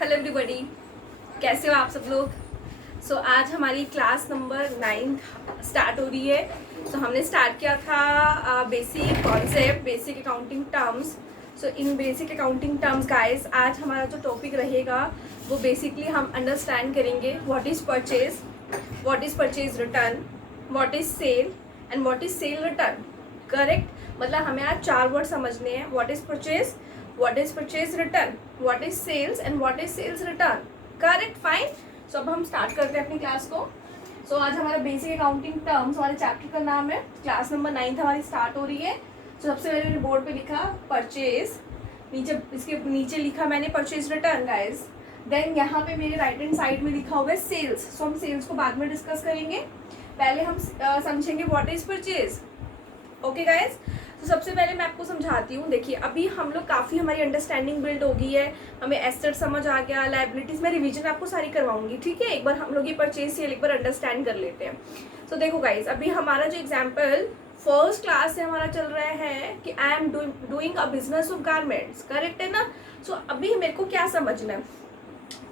Hello everybody, कैसे हो आप सब लोग। आज हमारी क्लास नंबर 9 स्टार्ट हो रही है। हमने स्टार्ट किया था basic concept, basic accounting terms. In basic accounting terms guys, आज हमारा जो टॉपिक रहेगा वो बेसिकली हम अंडरस्टैंड करेंगे what is purchase, what is purchase return, what is sale and what is sale return. Correct, मतलब हमें आज 4 वर्ड समझने हैं। व्हाट इज़ परचेज, what is purchase return, what is sales and what is sales return. Correct, fine. अब हम start करते हैं अपनी क्लास को। आज हमारा बेसिक अकाउंटिंग टर्म्स, हमारे चैप्टर का नाम है। क्लास नंबर 9 हमारी स्टार्ट हो रही है। सबसे पहले मैंने बोर्ड पे लिखा परचेज, नीचे इसके नीचे लिखा मैंने परचेज रिटर्न गाइस। देन यहाँ पे मेरे राइट हैंड साइड में लिखा हुआ है सेल्स। हम सेल्स को बाद में डिस्कस करेंगे, पहले हम समझेंगे what is purchase. Okay guys, सबसे पहले मैं आपको समझाती हूँ। देखिए, अभी हम लोग काफ़ी हमारी अंडरस्टैंडिंग बिल्ड हो गई है, हमें एसेट समझ आ गया, लायबिलिटीज़ में रिवीजन आपको सारी करवाऊंगी, ठीक है। एक बार हम लोग ये परचेज सेल एक बार अंडरस्टैंड कर लेते हैं। देखो गाइस, अभी हमारा जो एग्जाम्पल फर्स्ट क्लास से हमारा चल रहा है कि I am doing a business of garments, correct है ना। अभी मेरे को क्या समझना है,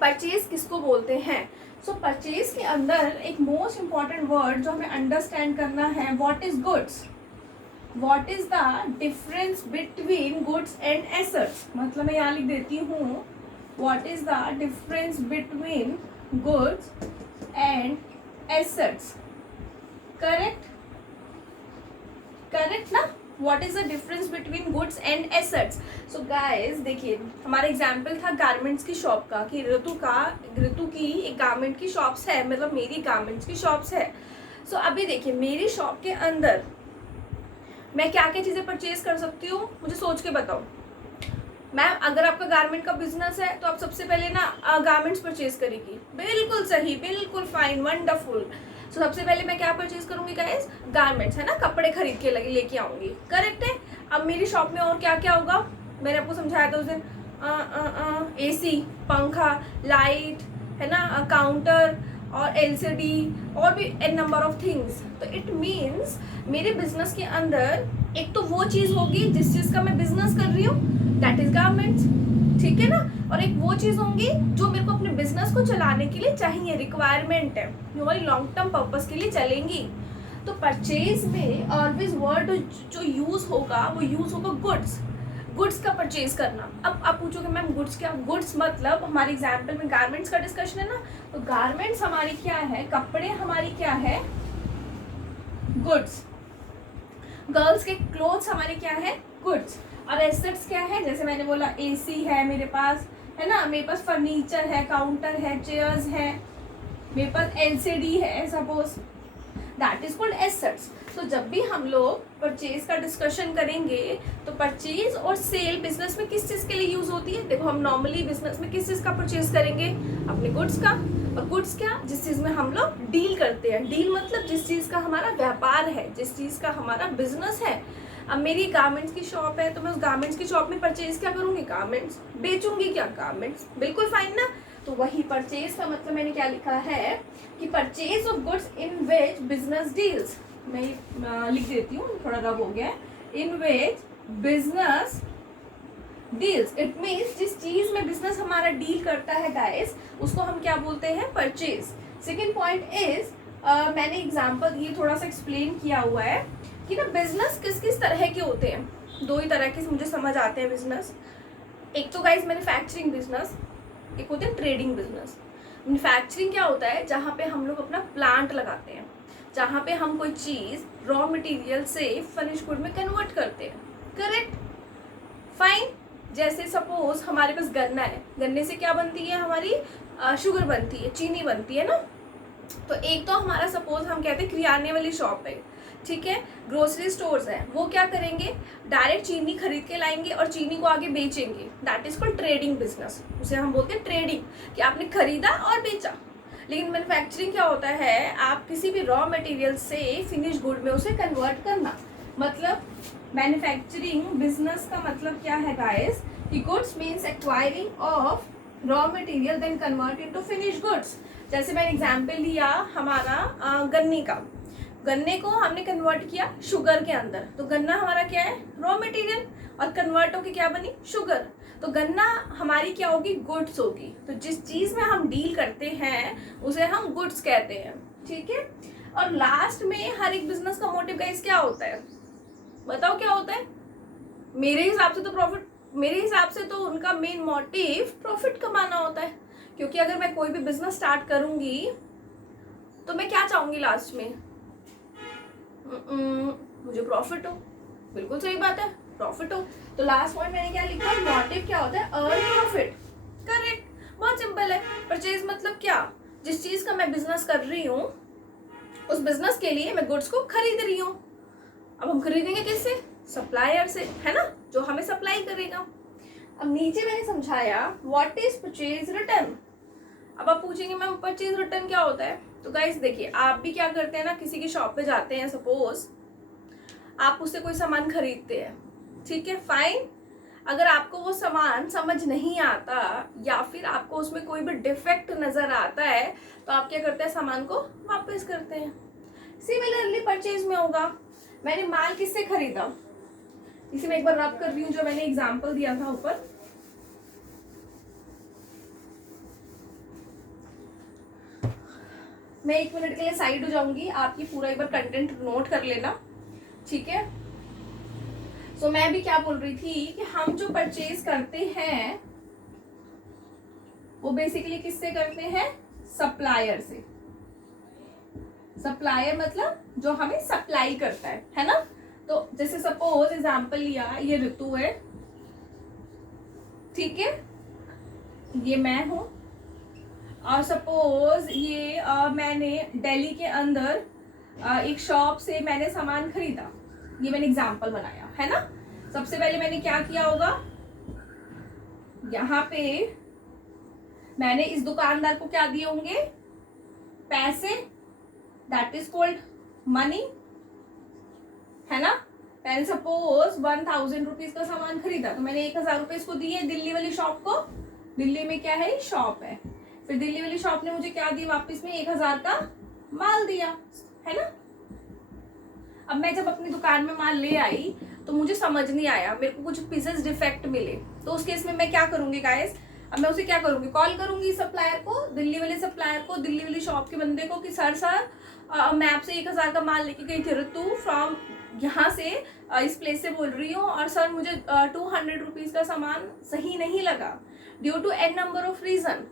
परचेज किसको बोलते हैं। परचेज के अंदर एक मोस्ट इंपॉर्टेंट वर्ड जो हमें अंडरस्टैंड करना है, what is goods, What is the difference between goods and assets। मतलब मैं यहाँ लिख देती हूँ, What is the difference between goods and assets। Correct, correct ना। What is the difference between goods and assets। Guys देखिए, हमारा एग्जाम्पल था गारमेंट्स की शॉप का, कि ऋतु की एक गारमेंट की शॉप्स है, मतलब मेरी गारमेंट्स की शॉप्स है। अभी देखिए, मेरी शॉप के अंदर मैं क्या क्या चीज़ें परचेज कर सकती हूँ, मुझे सोच के बताओ। मैम, अगर आपका गारमेंट का बिजनेस है तो आप सबसे पहले ना गारमेंट्स परचेज करेगी। बिल्कुल सही, बिल्कुल फाइन, वंडरफुल। सबसे पहले मैं क्या परचेज करूँगी गाइस, गारमेंट्स, है ना, कपड़े खरीद के लेके आऊँगी, करेक्ट है। अब मेरी शॉप में और क्या क्या होगा, मैंने आपको समझाया था उस दिन, AC, पंखा, लाइट, है ना, काउंटर और LCD और भी an number of things. It means मेरे बिजनेस के अंदर एक तो वो चीज़ होगी जिस चीज़ का मैं बिजनेस कर रही हूँ, दैट इज गारमेंट्स, ठीक है ना। और एक वो चीज़ होंगी जो मेरे को अपने बिजनेस को चलाने के लिए चाहिए, रिक्वायरमेंट है, जो हमारी लॉन्ग टर्म पर्पस के लिए चलेंगी। परचेज में ऑलवेज वर्ड जो यूज होगा वो यूज होगा गुड्स, गुड्स का परचेज करना। अब आप पूछोगे मैम गुड्स क्या, गुड्स मतलब हमारे एग्जाम्पल में गारमेंट्स का डिस्कशन है ना, गारमेंट्स हमारी क्या है, कपड़े हमारी क्या है, गुड्स। गर्ल्स के क्लोथ्स हमारे क्या है, गुड्स। और एसेट्स क्या है, जैसे मैंने बोला AC है मेरे पास, है ना, मेरे पास फर्नीचर है, काउंटर है, चेयर्स है, मेरे पास LCD है suppose, that is called assets. जब भी हम लोग परचेज का डिस्कशन करेंगे तो परचेज और सेल बिजनेस में किस चीज़ के लिए यूज होती है। देखो, हम नॉर्मली बिजनेस में किस चीज़ का परचेज करेंगे, अपने गुड्स का। और गुड्स क्या, जिस चीज़ में हम लोग डील करते हैं। डील मतलब जिस चीज़ का हमारा व्यापार है, जिस चीज़ का हमारा बिजनेस है। अब मेरी गारमेंट्स की शॉप है तो मैं उस गारमेंट्स की शॉप में परचेज क्या करूँगी, गारमेंट्स बेचूंगी, क्या गारमेंट्स, बिल्कुल फाइन ना। वही परचेज का मतलब मैंने क्या लिखा है कि purchase of goods in which business deals. मैं लिख देती हूँ, थोड़ा रब हो गया है, in which business deals. It means जिस चीज में बिजनेस हमारा डील करता है गाइस, उसको हम क्या बोलते हैं, परचेज। सेकेंड पॉइंट इज, मैंने एग्जाम्पल ये थोड़ा सा एक्सप्लेन किया हुआ है कि ना बिजनेस किस किस तरह के होते हैं। 2 ही तरह के मुझे समझ आते हैं बिजनेस। एक तो गाइस मैन्युफैक्चरिंग बिजनेस, एक होते हैं ट्रेडिंग बिजनेस। मैन्युफैक्चरिंग क्या होता है, जहाँ पे हम लोग अपना प्लांट लगाते हैं, जहाँ पे हम कोई चीज़ रॉ मटेरियल से फिनिश गुड में कन्वर्ट करते हैं, करेक्ट, फाइन। जैसे सपोज हमारे पास गन्ना है, गन्ने से क्या बनती है, हमारी शुगर बनती है, चीनी बनती है ना। एक तो हमारा सपोज हम कहते हैं किराने वाली शॉप है, ठीक है, ग्रोसरी स्टोर्स है, वो क्या करेंगे, डायरेक्ट चीनी खरीद के लाएंगे और चीनी को आगे बेचेंगे, that is called trading business. उसे हम बोलते हैं ट्रेडिंग, कि आपने खरीदा और बेचा। लेकिन मैन्युफैक्चरिंग क्या होता है, आप किसी भी रॉ मटेरियल से फिनिश गुड में उसे कन्वर्ट करना। मतलब मैन्युफैक्चरिंग बिजनेस का मतलब क्या है गाइस, कि goods means acquiring of raw material then convert into finish goods. जैसे मैंने एग्जाम्पल लिया हमारा गन्ने का, गन्ने को हमने कन्वर्ट किया शुगर के अंदर, तो गन्ना हमारा क्या है, रॉ मटेरियल, और कन्वर्ट होके क्या बनी, शुगर। तो गन्ना हमारी क्या होगी, गुड्स होगी। तो जिस चीज में हम डील करते हैं उसे हम गुड्स कहते हैं, ठीक है। और लास्ट में हर एक बिजनेस का मोटिव गाइस क्या होता है, बताओ क्या होता है। मेरे हिसाब से तो प्रॉफिट, मेरे हिसाब से तो उनका मेन मोटिव प्रॉफिट कमाना होता है। क्योंकि अगर मैं कोई भी बिजनेस स्टार्ट करूंगी तो मैं क्या चाहूंगी लास्ट में, मुझे प्रॉफिट हो। बिल्कुल सही बात है, प्रॉफिट हो। तो लास्ट पॉइंट मैंने क्या लिखा, मोटिव क्या होता है, अर्न प्रॉफिट। करेक्ट, बहुत सिंपल है। परचेज मतलब क्या, जिस चीज का मैं बिजनेस कर रही हूँ उस बिजनेस के लिए मैं गुड्स को खरीद रही हूँ। अब हम खरीदेंगे किससे, सप्लायर से, है ना, जो हमें सप्लाई करेगा। अब नीचे मैंने समझाया व्हाट इज परचेज रिटर्न। अब आप पूछेंगे मैम परचेज रिटर्न क्या होता है। तो गाइस देखिए, आप भी क्या करते हैं ना, किसी की शॉप पे जाते हैं, सपोज आप उससे कोई सामान खरीदते हैं, ठीक है, फाइन। अगर आपको वो सामान समझ नहीं आता या फिर आपको उसमें कोई भी डिफेक्ट नजर आता है तो आप क्या करते हैं, सामान को वापस करते हैं। सिमिलरली परचेज में होगा, मैंने माल किससे खरीदा, इसी में एक बार रब कर रही हूँ जो मैंने एग्जांपल दिया था ऊपर। मैं 1 मिनट के लिए साइड हो जाऊंगी, आप ये पूरा एक बार कंटेंट नोट कर लेना, ठीक है। सो मैं भी क्या बोल रही थी कि हम जो परचेज करते हैं वो बेसिकली किससे करते हैं, सप्लायर से। सप्लायर मतलब जो हमें सप्लाई करता है ना। तो जैसे सपोज एग्जांपल लिया, ये ऋतु है, ठीक है, ये मैं हूं, और सपोज ये मैंने दिल्ली के अंदर एक शॉप से मैंने सामान खरीदा, ये मैंने एग्जांपल बनाया, है ना। सबसे पहले मैंने क्या किया होगा, यहाँ पे मैंने इस दुकानदार को क्या दिए होंगे, पैसे, दैट इज कॉल्ड मनी, है ना। मैंने सपोज 1000 रुपीज का सामान खरीदा तो मैंने 1000 रुपए इसको दिए दिल्ली वाली शॉप को। दिल्ली में क्या है, शॉप है। फिर दिल्ली वाली शॉप ने मुझे क्या दिया, वापस में 1000 का माल दिया, है ना। अब मैं जब अपनी दुकान में माल ले आई तो मुझे समझ नहीं आया, मेरे को कुछ पीसेस डिफेक्ट मिले, तो उस केस में मैं क्या करूंगी गाइस, अब मैं उसे क्या करूंगी, कॉल करूंगी सप्लायर को, दिल्ली वाले सप्लायर को, दिल्ली वाली शॉप के बंदे को कि सर मैं आपसे 1000 का माल लेके गई थी ऋतु फ्रॉम यहाँ से, इस प्लेस से बोल रही हूँ, और सर मुझे 200 रुपीज का सामान सही नहीं लगा due to an number of reason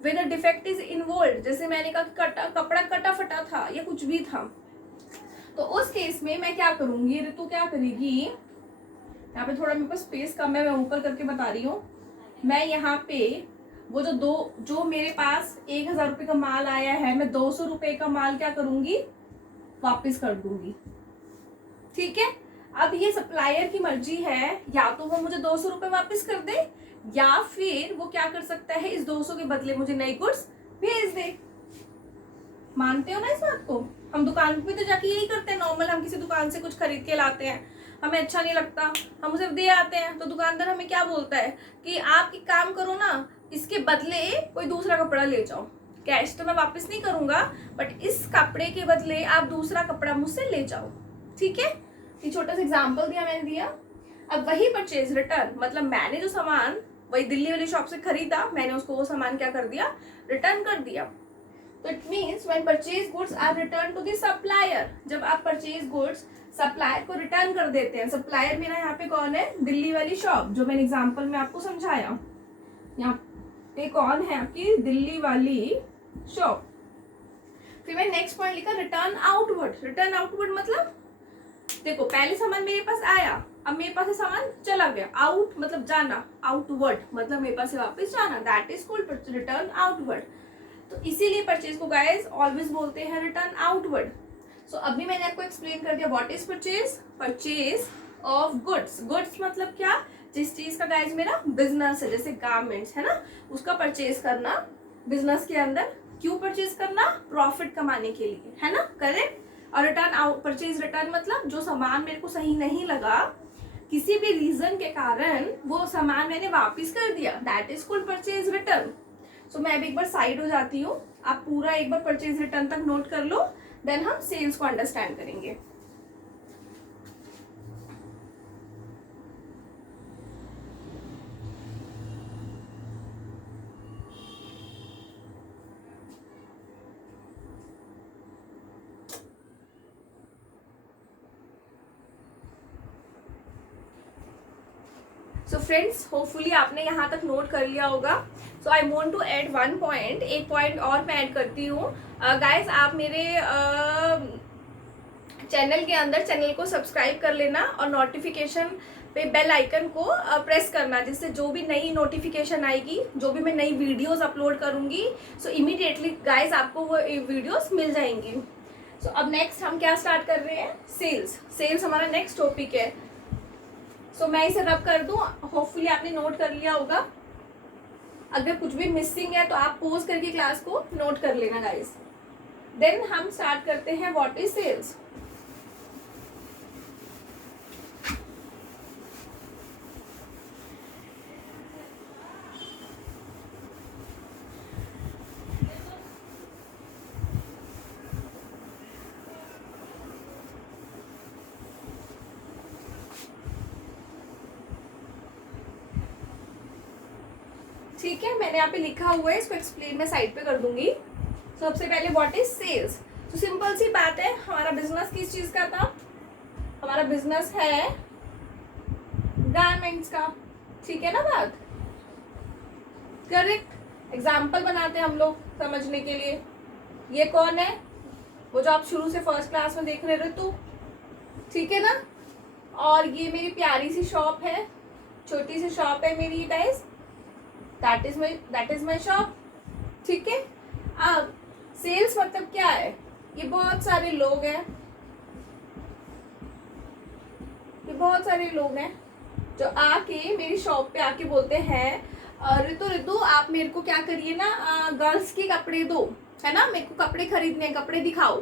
whether defect is involve. जैसे मैंने कहा कपड़ा कटा फटा था या कुछ भी था, तो उस केस में मैं क्या करूंगी, ऋतु क्या करेगी, यहाँ पे थोड़ा मेरे पास स्पेस कम है, मैं ऊपर करके बता रही हूँ। मैं यहाँ पे वो जो मेरे पास 1000 रुपये का माल आया है, मैं 200 रुपये का माल क्या करूंगी, वापस कर दूंगी, ठीक है। अब ये सप्लायर की मर्जी है, या तो वो मुझे 200 रुपये वापस कर दे या फिर वो क्या कर सकता है, इस 200 के बदले मुझे नई गुड्स भेज दे। मानते हो ना इस बात को। हम दुकान पे तो जाके यही करते हैं, नॉर्मल हम किसी दुकान से कुछ खरीद के लाते हैं, हमें अच्छा नहीं लगता, हम उसे दे आते हैं, तो दुकानदार हमें क्या बोलता है कि आप एक काम करो ना, इसके बदले कोई दूसरा कपड़ा ले जाओ, कैश तो मैं वापस नहीं करूंगा बट इस कपड़े के बदले आप दूसरा कपड़ा मुझसे ले जाओ, ठीक है। ये छोटा सा एग्जाम्पल दिया मैंने दिया। अब वही परचेज रिटर्न मतलब मैंने जो सामान वही दिल्ली वाली शॉप से खरीदा, मैंने उसको वो सामान क्या कर दिया, रिटर्न कर दिया। तो it means when purchase goods are return to the supplier, जब आप परचेज गुड्स सप्लायर को रिटर्न कर देते हैं, सप्लायर मेरा यहाँ पे कौन है, दिल्ली वाली शॉप, जो मैंने एग्जांपल में आपको समझाया। यहाँ पे कौन है, आपकी दिल्ली वाली शॉप। फिर मैं नेक्स्ट पॉइंट लिखा रिटर्न आउटवर्ड। रिटर्न आउटवर्ड मतलब देखो, पहले सामान मेरे पास आया, अब मेरे पास से सामान चला गया, आउट मतलब जाना, आउटवर्ड मतलब मेरे पास से वापस जाना, that is called return outward. तो इसीलिए परचेज को गाइस ऑलवेज बोलते हैं रिटर्न आउटवर्ड। सो अभी मैंने आपको एक्सप्लेन कर दिया what is purchase, purchase of goods. Goods मतलब क्या, जिस चीज का गाइस मेरा बिजनेस है, जैसे गारमेंट्स है ना, उसका परचेज करना बिजनेस के अंदर। क्यों परचेज करना, प्रॉफिट कमाने के लिए, है ना, करेक्ट। और रिटर्न आउट, परचेज रिटर्न मतलब जो सामान मेरे को सही नहीं लगा, किसी भी रीजन के कारण वो सामान मैंने वापस कर दिया, that is called purchase return. So मैं अभी एक बार साइड हो जाती हूँ, आप पूरा एक बार परचेज रिटर्न तक नोट कर लो, देन हम सेल्स को अंडरस्टैंड करेंगे। सो फ्रेंड्स, होपफुली आपने यहाँ तक नोट कर लिया होगा. So I want to add one point, एक पॉइंट और मैं ऐड करती हूँ. गाइज आप मेरे चैनल के अंदर चैनल को सब्सक्राइब कर लेना और नोटिफिकेशन पे बेल आइकन को प्रेस करना, जिससे जो भी नई नोटिफिकेशन आएगी, जो भी मैं नई वीडियोस अपलोड करूँगी, सो इमीडिएटली गाइज आपको वो वीडियोस मिल जाएंगी. सो अब नेक्स्ट हम क्या स्टार्ट कर रहे हैं, सेल्स. सेल्स हमारा नेक्स्ट टॉपिक है. सो मैं इसे रब कर दूं, होपफुली आपने नोट कर लिया होगा. अगर कुछ भी मिसिंग है तो आप पॉज करके क्लास को नोट कर लेना गाइज. देन हम स्टार्ट करते हैं व्हाट इज सेल्स. ठीक है, मैंने यहाँ पे लिखा हुआ है, इसको एक्सप्लेन मैं साइड पे कर दूंगी. सबसे पहले व्हाट इज सेल्स. तो सिंपल सी बात है, हमारा बिजनेस किस चीज का था, हमारा बिजनेस है गारमेंट्स का. ठीक है ना बात, करेक्ट. एग्जाम्पल बनाते हैं हम लोग समझने के लिए. ये कौन है, वो जो आप शुरू से फर्स्ट क्लास में देख रहे ऋतु, ठीक है ना. और ये मेरी प्यारी सी शॉप है, छोटी सी शॉप है मेरी guys. That is my shop. ठीक है. अब सेल्स मतलब क्या है, ये बहुत सारे लोग हैं, जो आके मेरी शॉप पे आके बोलते हैं ऋतु आप मेरे को क्या करिए ना, गर्ल्स के कपड़े दो, है ना, मेरे को कपड़े खरीदने, कपड़े दिखाओ.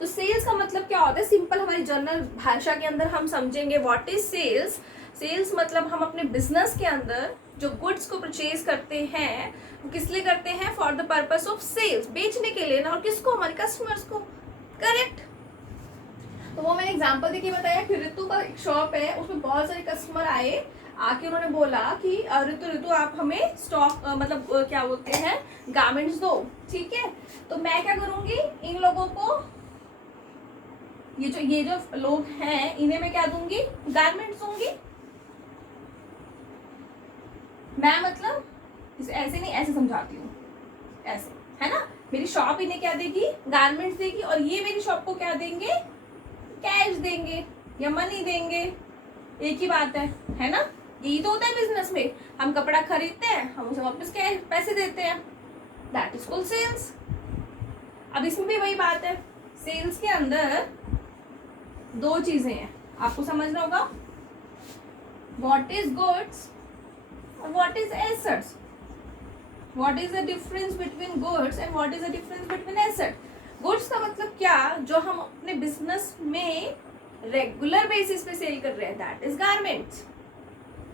तो सेल्स का मतलब क्या होता है, सिंपल हमारी जनरल भाषा के अंदर हम समझेंगे व्हाट इज सेल्स. सेल्स मतलब हम अपने बिजनेस के अंदर जो गुड्स को परचेज करते हैं, वो किस लिए करते हैं, for the purpose of sales, बेचने के लिए ना. और किसको, हमारे कस्टमर्स को. करेक्ट. तो वो मैंने एग्जांपल देके बताया कि ऋतु का एक शॉप है, उसमें बहुत सारे कस्टमर आए, आके उन्होंने बोला कि ऋतु आप हमें स्टॉक मतलब क्या बोलते हैं, गारमेंट्स दो. ठीक है. तो मैं क्या करूंगी, इन लोगों को, ये जो लोग हैं, इन्हें मैं क्या दूंगी, गारमेंट्स दूंगी. मैं मतलब इसे ऐसे नहीं, ऐसे समझाती हूँ, ऐसे, है ना. मेरी शॉप इन्हें क्या देगी, गारमेंट्स देगी, और ये मेरी शॉप को क्या देंगे, कैश देंगे या मनी देंगे. एक ही बात है ना. यही तो होता है बिजनेस में, हम कपड़ा खरीदते हैं, हम उसे वापस कैश पैसे देते हैं. That is called sales. अब इसमें भी वही बात है, सेल्स के अंदर दो चीजें हैं, आपको समझना होगा. व्हाट इज गुड्स और what is assets. What is the difference between goods and what is the difference between asset. Goods का मतलब क्या, जो हम अपने बिजनेस में रेगुलर बेसिस पे सेल कर रहे हैं, दैट इज गारमेंट्स.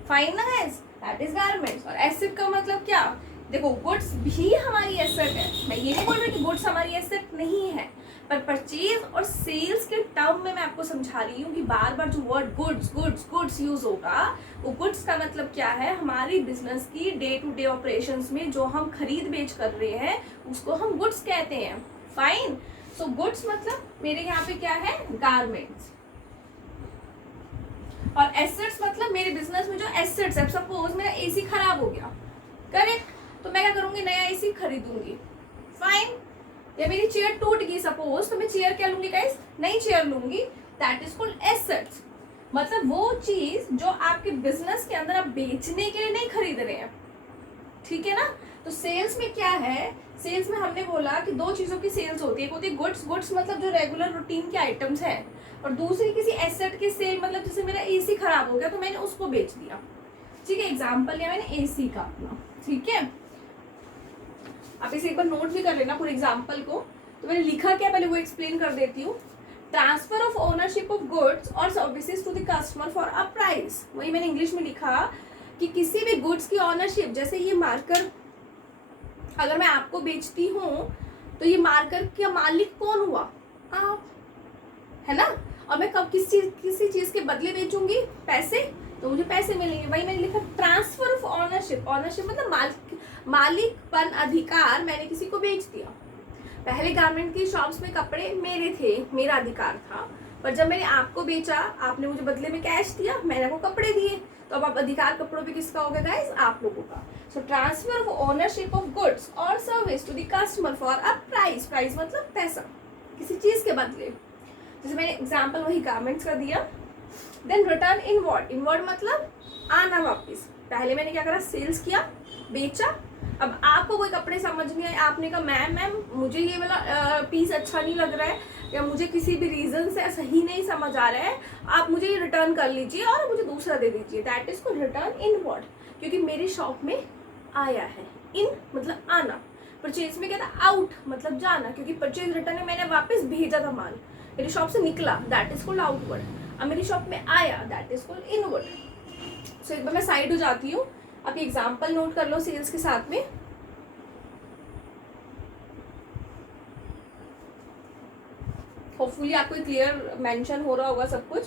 फाइन ना गाइस, दैट इज गारमेंट्स. और एसेट का मतलब क्या, देखो गुड्स भी हमारी एसेट है, मैं ये नहीं बोल रही कि गुड्स हमारी एसेट नहीं है, पर परचेज और सेल्स के टर्म में मैं आपको समझा रही हूँ कि बार बार जो वर्ड गुड्स यूज होगा, वो गुड्स का मतलब क्या है, हमारी बिजनेस की डे टू डे ऑपरेशंस में जो हम खरीद बेच कर रहे हैं, उसको हम गुड्स कहते हैं. फाइन. सो गुड्स मतलब मेरे यहाँ पे क्या है, गारमेंट्स. और एसेट्स मतलब मेरे बिजनेस में जो एसेट्स है, सपोज मेरा एसी खराब हो गया, करेक्ट, तो मैं क्या करूंगी, नया एसी खरीदूंगी. फाइन. या मेरी चेयर टूट गई सपोज, तो मैं चेयर क्या लूंगी गाइस, नई चेयर लूंगी. That is called assets. मतलब वो चीज जो आपके बिजनेस के अंदर आप बेचने के लिए नहीं खरीद रहे हैं. ठीक है ना. तो सेल्स में क्या है, सेल्स में हमने बोला कि दो चीजों की सेल्स होती है. एक होती है गुड्स मतलब जो रेगुलर रूटीन के आइटम्स है, और दूसरी किसी एसेट की सेल, मतलब जैसे मेरा एसी खराब हो गया तो मैंने उसको बेच दिया. ठीक है, एग्जाम्पल लिया मैंने एसी का अपना. ठीक है, आप इसे एक बार नोट भी कर लेना पूरे एग्जाम्पल को. तो मैंने लिखा क्या, पहले वो एक्सप्लेन कर देती हूँ. Transfer of ownership of goods और services to the customer for a price. वही मैंने इंग्लिश में लिखा कि किसी भी गुड्स की ओनरशिप, जैसे ये मार्कर अगर मैं आपको बेचती हूँ, तो ये मार्कर का मालिक कौन हुआ, आप, है ना. और मैं कब किसी चीज के बदले बेचूंगी, पैसे, तो मुझे पैसे मिलेंगे. वही मैंने लिखा ट्रांसफर ऑफ ओनरशिप. ओनरशिप मतलब मालिकपन, अधिकार, मैंने किसी को बेच दिया. पहले गारमेंट की शॉप्स में कपड़े मेरे थे, मेरा अधिकार था, पर जब मैंने आपको बेचा, आपने मुझे बदले में कैश दिया, मैंने आपको कपड़े दिए, तो तो अब अधिकार कपड़ों पे किसका होगा गाइस, आप लोगों का। So transfer of ownership of goods और service to the customer for a price, price मतलब पैसा, किसी चीज के बदले। जैसे मैंने एग्जाम्पल वही गारमेंट्स का दिया। देन रिटर्न इनवर्ड, इनवर्ड मतलब आना वापिस। पहले मैंने क्या करा, सेल्स किया, बेचा, अब आपको कोई कपड़े समझ नहीं आए, आपने कहा मैम मुझे ये वाला पीस अच्छा नहीं लग रहा है, या मुझे किसी भी रीज़न से सही नहीं समझ आ रहा है, आप मुझे ये रिटर्न कर लीजिए और मुझे दूसरा दे दीजिए। That is called return inward, क्योंकि मेरी शॉप में आया है। इन मतलब आना, परचेज में क्या था, आउट मतलब जाना, क्योंकि परचेज रिटर्न में मैंने वापस भेजा था माल, मेरी शॉप से निकला, दैट इज कॉल्ड आउटवर्ड। अब मेरी शॉप में आया, दैट इज कॉल्ड इनवर्ड। सो एक बार मैं साइड हो जाती हूँ, आप एग्जाम्पल नोट कर लो सेल्स के साथ में। होपफुली आपको क्लियर मेंशन हो रहा होगा सब कुछ।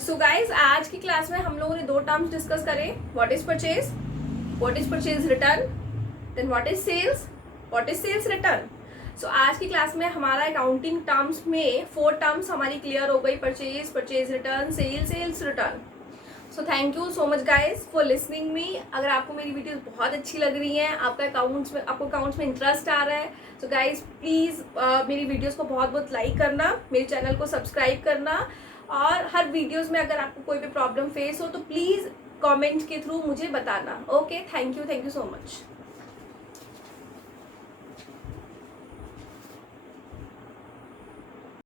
सो गाइज आज की क्लास में हम लोगों ने दो टर्म्स डिस्कस करे, what is purchase return, then what is sales return. So आज की क्लास में हमारा अकाउंटिंग टर्म्स में 4 टर्म्स हमारी क्लियर हो गई, purchase return, sales return. So thank you so much guys for listening me. अगर आपको मेरी वीडियोस बहुत अच्छी लग रही हैं, आपको अकाउंट्स में इंटरेस्ट आ रहा है, सो गाइज प्लीज़ मेरी वीडियोस को बहुत बहुत लाइक करना, मेरे चैनल को सब्सक्राइब करना, और हर वीडियोस में अगर आपको कोई भी प्रॉब्लम फेस हो तो प्लीज़ कमेंट के थ्रू मुझे बताना। Okay, thank you so much.